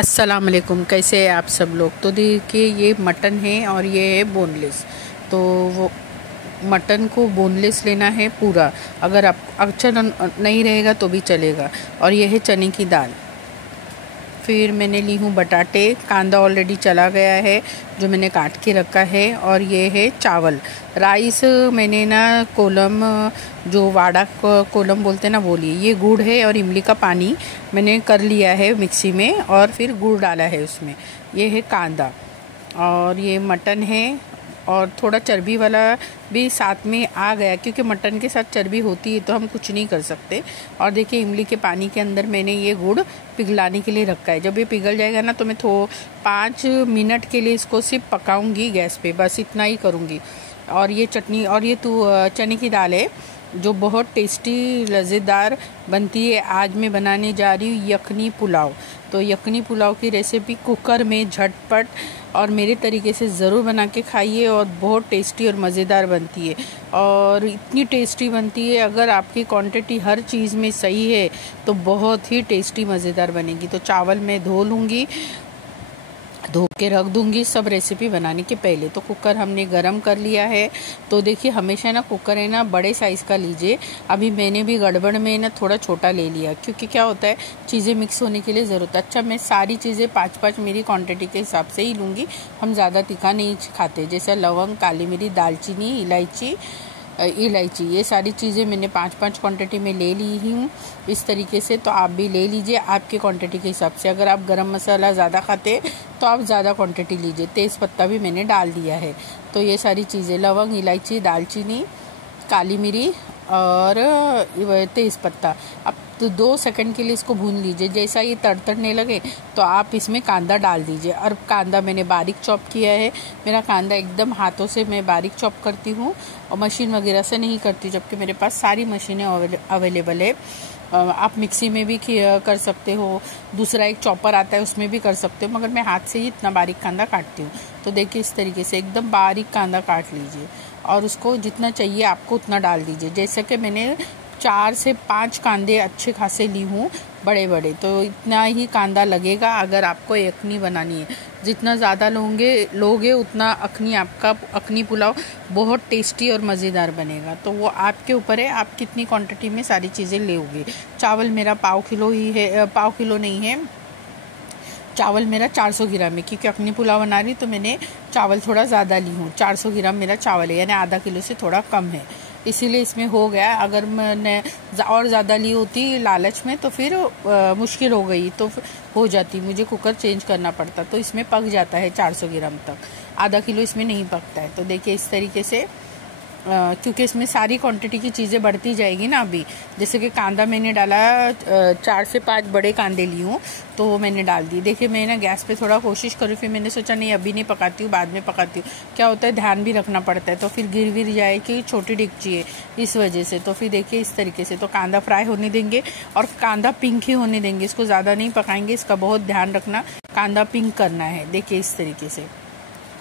अस्सलाम वालेकुम। कैसे हैं आप सब लोग। तो देखिए ये मटन है और ये है बोनलेस। तो वो मटन को बोनलेस लेना है पूरा, अगर आप अच्छा नहीं रहेगा तो भी चलेगा। और ये है चने की दाल। फिर मैंने ली हूँ बटाटे, कांदा ऑलरेडी चला गया है जो मैंने काट के रखा है। और ये है चावल। राइस मैंने ना कोलम, जो वाड़ा कोलम बोलते हैं ना वो लिए। ये गुड़ है और इमली का पानी मैंने कर लिया है मिक्सी में और फिर गुड़ डाला है उसमें। ये है कांदा और ये मटन है और थोड़ा चर्बी वाला भी साथ में आ गया, क्योंकि मटन के साथ चर्बी होती है तो हम कुछ नहीं कर सकते। और देखिए इमली के पानी के अंदर मैंने ये गुड़ पिघलाने के लिए रखा है। जब ये पिघल जाएगा ना तो मैं 5 मिनट के लिए इसको सिर्फ पकाऊंगी गैस पे, बस इतना ही करूँगी। और ये चटनी और ये चने की दाल है जो बहुत टेस्टी लज़ेदार बनती है। आज मैं बनाने जा रही हूँ यखनी पुलाव। तो यखनी पुलाव की रेसिपी कुकर में झटपट और मेरे तरीके से ज़रूर बना के खाइए और बहुत टेस्टी और मज़ेदार बनती है। और इतनी टेस्टी बनती है, अगर आपकी क्वांटिटी हर चीज़ में सही है तो बहुत ही टेस्टी मज़ेदार बनेगी। तो चावल मैं धो के रख दूंगी सब रेसिपी बनाने के पहले। तो कुकर हमने गरम कर लिया है। तो देखिए हमेशा ना कुकर है ना बड़े साइज़ का लीजिए। अभी मैंने भी गड़बड़ में ना थोड़ा छोटा ले लिया, क्योंकि क्या होता है चीज़ें मिक्स होने के लिए ज़रूरत है। अच्छा, मैं सारी चीज़ें 5-5 मेरी क्वांटिटी के हिसाब से ही लूँगी। हम ज़्यादा तीखा नहीं खाते, जैसे लवंग, काली मिर्च, दालचीनी, इलायची, ये सारी चीज़ें मैंने 5-5 क्वांटिटी में ले ली हूँ इस तरीके से। तो आप भी ले लीजिए आपके क्वांटिटी के हिसाब से। अगर आप गरम मसाला ज़्यादा खाते तो आप ज़्यादा क्वांटिटी लीजिए। तेज़ पत्ता भी मैंने डाल दिया है। तो ये सारी चीज़ें लवंग, इलायची, दालचीनी, काली मिरी और तेज़ पत्ता। अब तो 2 सेकंड के लिए इसको भून लीजिए। जैसा ये तड़तड़ने लगे तो आप इसमें कांदा डाल दीजिए। और कांदा मैंने बारीक चॉप किया है। मेरा कांदा एकदम हाथों से मैं बारीक चॉप करती हूँ और मशीन वगैरह से नहीं करती, जबकि मेरे पास सारी मशीनें अवेलेबल है। आप मिक्सी में भी कर सकते हो, दूसरा एक चॉपर आता है उसमें भी कर सकते हो, मगर मैं हाथ से ही इतना बारीक कांदा काटती हूँ। तो देखिए इस तरीके से एकदम बारीक कांदा काट लीजिए और उसको जितना चाहिए आपको उतना डाल दीजिए। जैसे कि मैंने 4 से 5 कांदे अच्छे खासे ली हूँ, बड़े बड़े। तो इतना ही कांदा लगेगा अगर आपको यखनी बनानी है। जितना ज़्यादा लोगे उतना अखनी पुलाव बहुत टेस्टी और मज़ेदार बनेगा। तो वो आपके ऊपर है, आप कितनी क्वांटिटी में सारी चीज़ें लोगे। चावल मेरा पाव किलो नहीं है, चावल मेरा 400 ग्राम है, क्योंकि अखनी पुलाव बना रही तो मैंने चावल थोड़ा ज़्यादा ली हूँ। 400 ग्राम मेरा चावल है, यानी आधा किलो से थोड़ा कम है, इसीलिए इसमें हो गया। अगर मैंने और ज़्यादा ली होती लालच में तो फिर मुश्किल हो गई, तो हो जाती, मुझे कुकर चेंज करना पड़ता। तो इसमें पक जाता है 400 ग्राम तक, आधा किलो इसमें नहीं पकता है। तो देखिए इस तरीके से, क्योंकि इसमें सारी क्वांटिटी की चीज़ें बढ़ती जाएगी ना। अभी जैसे कि कांदा मैंने डाला, 4 से 5 बड़े कांदे ली हूँ तो वो मैंने डाल दी। देखिए मैं ना गैस पे थोड़ा कोशिश करूँ, फिर मैंने सोचा नहीं अभी नहीं पकाती हूँ, बाद में पकाती हूँ। क्या होता है ध्यान भी रखना पड़ता है, तो फिर गिर जाए कि छोटी डेगची है इस वजह से। तो फिर देखिए इस तरीके से, तो कांदा फ्राई होने देंगे और कांदा पिंक ही होने देंगे, इसको ज़्यादा नहीं पकाएंगे। इसका बहुत ध्यान रखना, कांदा पिंक करना है। देखिए इस तरीके से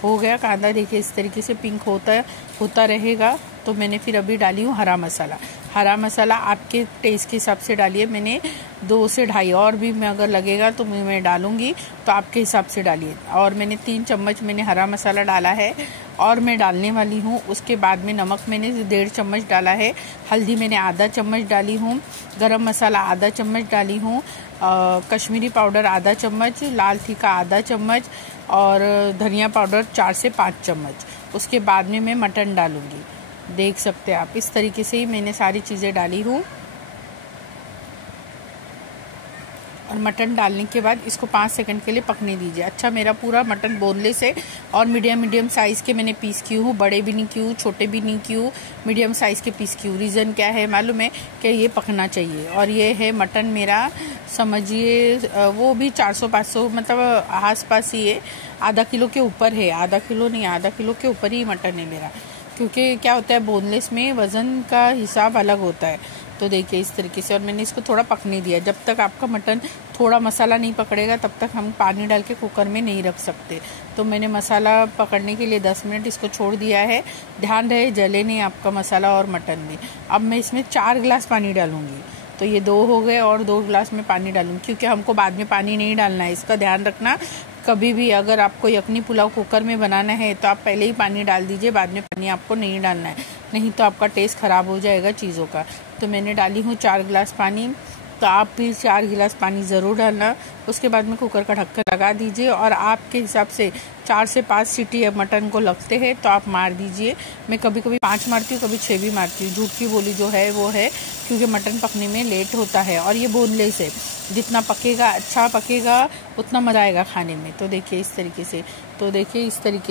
हो गया कांदा, देखिए इस तरीके से पिंक होता रहेगा। तो मैंने फिर अभी डाली हूँ हरा मसाला आपके टेस्ट के हिसाब से डालिए। मैंने 2 से 2.5 और भी मैं अगर लगेगा तो मैं डालूंगी, तो आपके हिसाब से डालिए। और मैंने 3 चम्मच मैंने हरा मसाला डाला है और मैं डालने वाली हूँ। उसके बाद में नमक मैंने 1.5 चम्मच डाला है, हल्दी मैंने आधा चम्मच डाली हूँ, गरम मसाला आधा चम्मच डाली हूँ, कश्मीरी पाउडर आधा चम्मच, लाल तीखा आधा चम्मच और धनिया पाउडर 4 से 5 चम्मच। उसके बाद में मैं मटन डालूंगी। देख सकते हैं आप, इस तरीके से ही मैंने सारी चीज़ें डाली हूँ। और मटन डालने के बाद इसको 5 सेकंड के लिए पकने दीजिए। अच्छा, मेरा पूरा मटन बोनलेस है और मीडियम साइज़ के मैंने पीस की हूँ, बड़े भी नहीं की हूँ, छोटे भी नहीं की हूँ, मीडियम साइज़ के पीस की हूँ। रीज़न क्या है मालूम है कि ये पकना चाहिए। और ये है मटन मेरा, समझिए वो भी 400-500 मतलब आस-पास ही है, आधा किलो के ऊपर है। आधा किलो नहीं, आधा किलो के ऊपर ही मटन है मेरा, क्योंकि क्या होता है बोनलेस में वज़न का हिसाब अलग होता है। तो देखिए इस तरीके से, और मैंने इसको थोड़ा पकने दिया। जब तक आपका मटन थोड़ा मसाला नहीं पकड़ेगा तब तक हम पानी डाल के कुकर में नहीं रख सकते। तो मैंने मसाला पकड़ने के लिए 10 मिनट इसको छोड़ दिया है। ध्यान रहे जले नहीं आपका मसाला और मटन में। अब मैं इसमें 4 गिलास पानी डालूंगी। तो ये 2 हो गए और 2 गिलास में पानी डालूंगी, क्योंकि हमको बाद में पानी नहीं डालना है। इसका ध्यान रखना, कभी भी अगर आपको यखनी पुलाव कुकर में बनाना है तो आप पहले ही पानी डाल दीजिए, बाद में पानी आपको नहीं डालना है, नहीं तो आपका टेस्ट ख़राब हो जाएगा चीज़ों का। तो मैंने डाली हूँ 4 गिलास पानी, तो आप भी 4 गिलास पानी ज़रूर डालना। उसके बाद में कुकर का ढक्कन लगा दीजिए और आपके हिसाब से 4 से 5 सीटी मटन को लगते हैं तो आप मार दीजिए। मैं कभी कभी 5 मारती हूँ, कभी 6 भी मारती हूँ। झूठ की बोली जो है वो है, क्योंकि मटन पकने में लेट होता है और ये बोनलेस है। जितना पकेगा, अच्छा पकेगा, उतना मज़ा आएगा खाने में। तो देखिए इस तरीके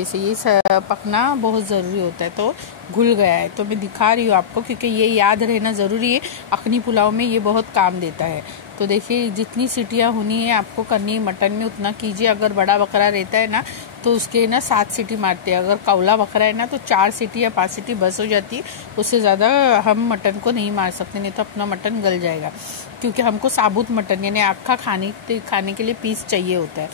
से, ये पकना बहुत ज़रूरी होता है। तो घुल गया है, तो मैं दिखा रही हूँ आपको, क्योंकि ये याद रहना ज़रूरी है। अखनी पुलाव में ये बहुत काम देता है। तो देखिए जितनी सीटियाँ होनी है आपको करनी है मटन में, उतना कीजिए। अगर बड़ा बकरा रहता है ना तो उसके ना 7 सीटी मारते हैं। अगर कौला बकरा है ना तो 4 सीटी या 5 सीटी बस हो जाती है। उससे ज़्यादा हम मटन को नहीं मार सकते, नहीं तो अपना मटन गल जाएगा। क्योंकि हमको साबुत मटन यानी आखा खाने के लिए पीस चाहिए होता है।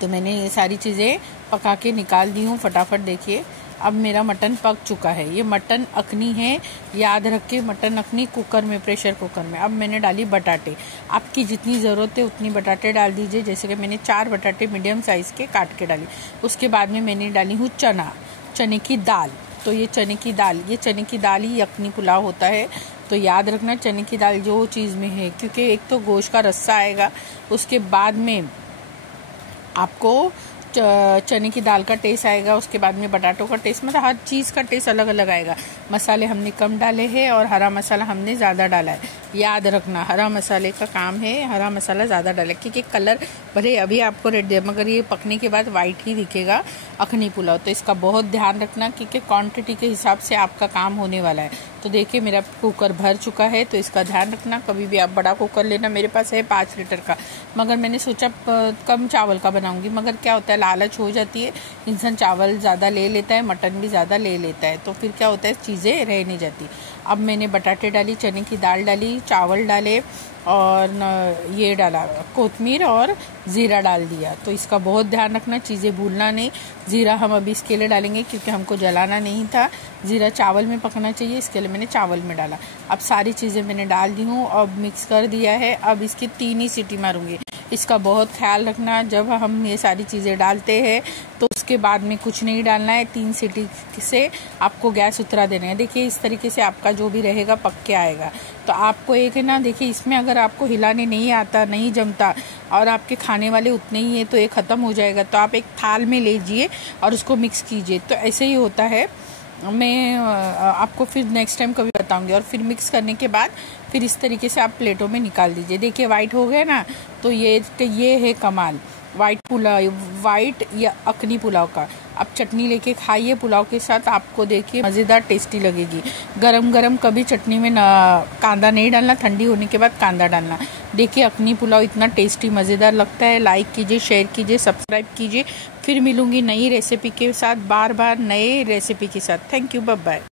तो मैंने ये सारी चीज़ें पका के निकाल दी हूँ फटाफट। देखिए अब मेरा मटन पक चुका है। ये मटन अखनी है, याद रखिए, मटन अखनी कुकर में, प्रेशर कुकर में। अब मैंने डाली बटाटे। आपकी जितनी ज़रूरत है उतनी बटाटे डाल दीजिए। जैसे कि मैंने 4 बटाटे मीडियम साइज़ के काट के डाली। उसके बाद में मैंने डाली हूँ चने की दाल। तो ये चने की दाल ही यखनी पुलाव होता है। तो याद रखना चने की दाल जो चीज़ में है, क्योंकि एक तो गोश्त का रस्सा आएगा, उसके बाद में आपको चने की दाल का टेस्ट आएगा, उसके बाद में बटाटों का टेस्ट, मतलब हर चीज़ का टेस्ट अलग अलग आएगा। मसाले हमने कम डाले हैं और हरा मसाला हमने ज़्यादा डाला है। याद रखना हरा मसाले का काम है, हरा मसाला ज़्यादा डाले, क्योंकि कलर भले अभी आपको रेड है मगर ये पकने के बाद वाइट ही दिखेगा अखनी पुलाव। तो इसका बहुत ध्यान रखना, क्योंकि क्वांटिटी के हिसाब से आपका काम होने वाला है। तो देखिए मेरा कुकर भर चुका है, तो इसका ध्यान रखना। कभी भी आप बड़ा कुकर लेना, मेरे पास है 5 लीटर का, मगर मैंने सोचा कम चावल का बनाऊंगी। मगर क्या होता है, लालच हो जाती है, इंसान चावल ज़्यादा ले लेता है, मटन भी ज़्यादा ले लेता है, तो फिर क्या होता है चीज़ें रह नहीं जाती। अब मैंने बटाटे डाली, चने की दाल डाली, चावल डाले और ये डाला कोतमीर और ज़ीरा डाल दिया। तो इसका बहुत ध्यान रखना, चीज़ें भूलना नहीं। ज़ीरा हम अभी इसके लिए डालेंगे क्योंकि हमको जलाना नहीं था। ज़ीरा चावल में पकना चाहिए, इसके लिए मैंने चावल में डाला। अब सारी चीज़ें मैंने डाल दी हूँ और मिक्स कर दिया है। अब इसकी 3 ही सीटी मारूंगी। इसका बहुत ख्याल रखना, जब हम ये सारी चीज़ें डालते हैं तो उसके बाद में कुछ नहीं डालना है। 3 सीटी से आपको गैस उतरा देना है। देखिए इस तरीके से आपका जो भी रहेगा पक के आएगा। तो आपको एक है ना, देखिए इसमें अगर आपको हिलाने नहीं आता, नहीं जमता और आपके खाने वाले उतने ही है तो ये ख़त्म हो जाएगा। तो आप एक थाल में लीजिए और उसको मिक्स कीजिए। तो ऐसे ही होता है। मैं आपको फिर नेक्स्ट टाइम कभी बताऊंगी। और फिर मिक्स करने के बाद फिर इस तरीके से आप प्लेटों में निकाल दीजिए। देखिए वाइट हो गए ना, तो ये है कमाल वाइट या अखनी पुलाव का। अब चटनी लेके खाइए पुलाव के साथ, आपको देखिए मज़ेदार टेस्टी लगेगी। गरम गरम कभी चटनी में कांदा नहीं डालना, ठंडी होने के बाद कांदा डालना। देखिए अखनी पुलाव इतना टेस्टी मज़ेदार लगता है। लाइक कीजिए, शेयर कीजिए, सब्सक्राइब कीजिए। फिर मिलूंगी नई रेसिपी के साथ, बार बार नए रेसिपी के साथ। Thank you, bye bye.